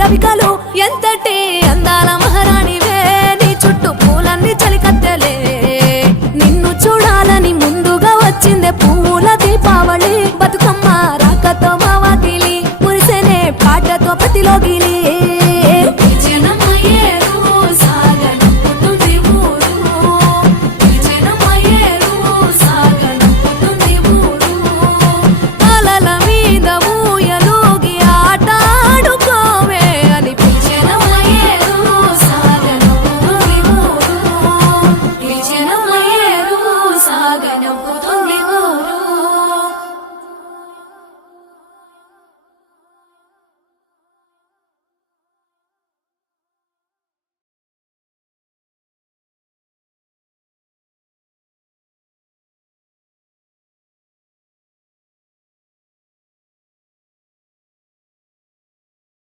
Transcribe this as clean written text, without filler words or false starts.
రవికలు ఎంతటి అందాల మహారాణివే నీ చుట్టూ పూలన్నీ చలికత్తెలే నిన్ను చూడాలని ముందుగా వచ్చిందే పూల దీపావళి బతుకమ్మ రాకతో మా వాకిలి మురిసెనే పాటతో ప్రతిలోగిలి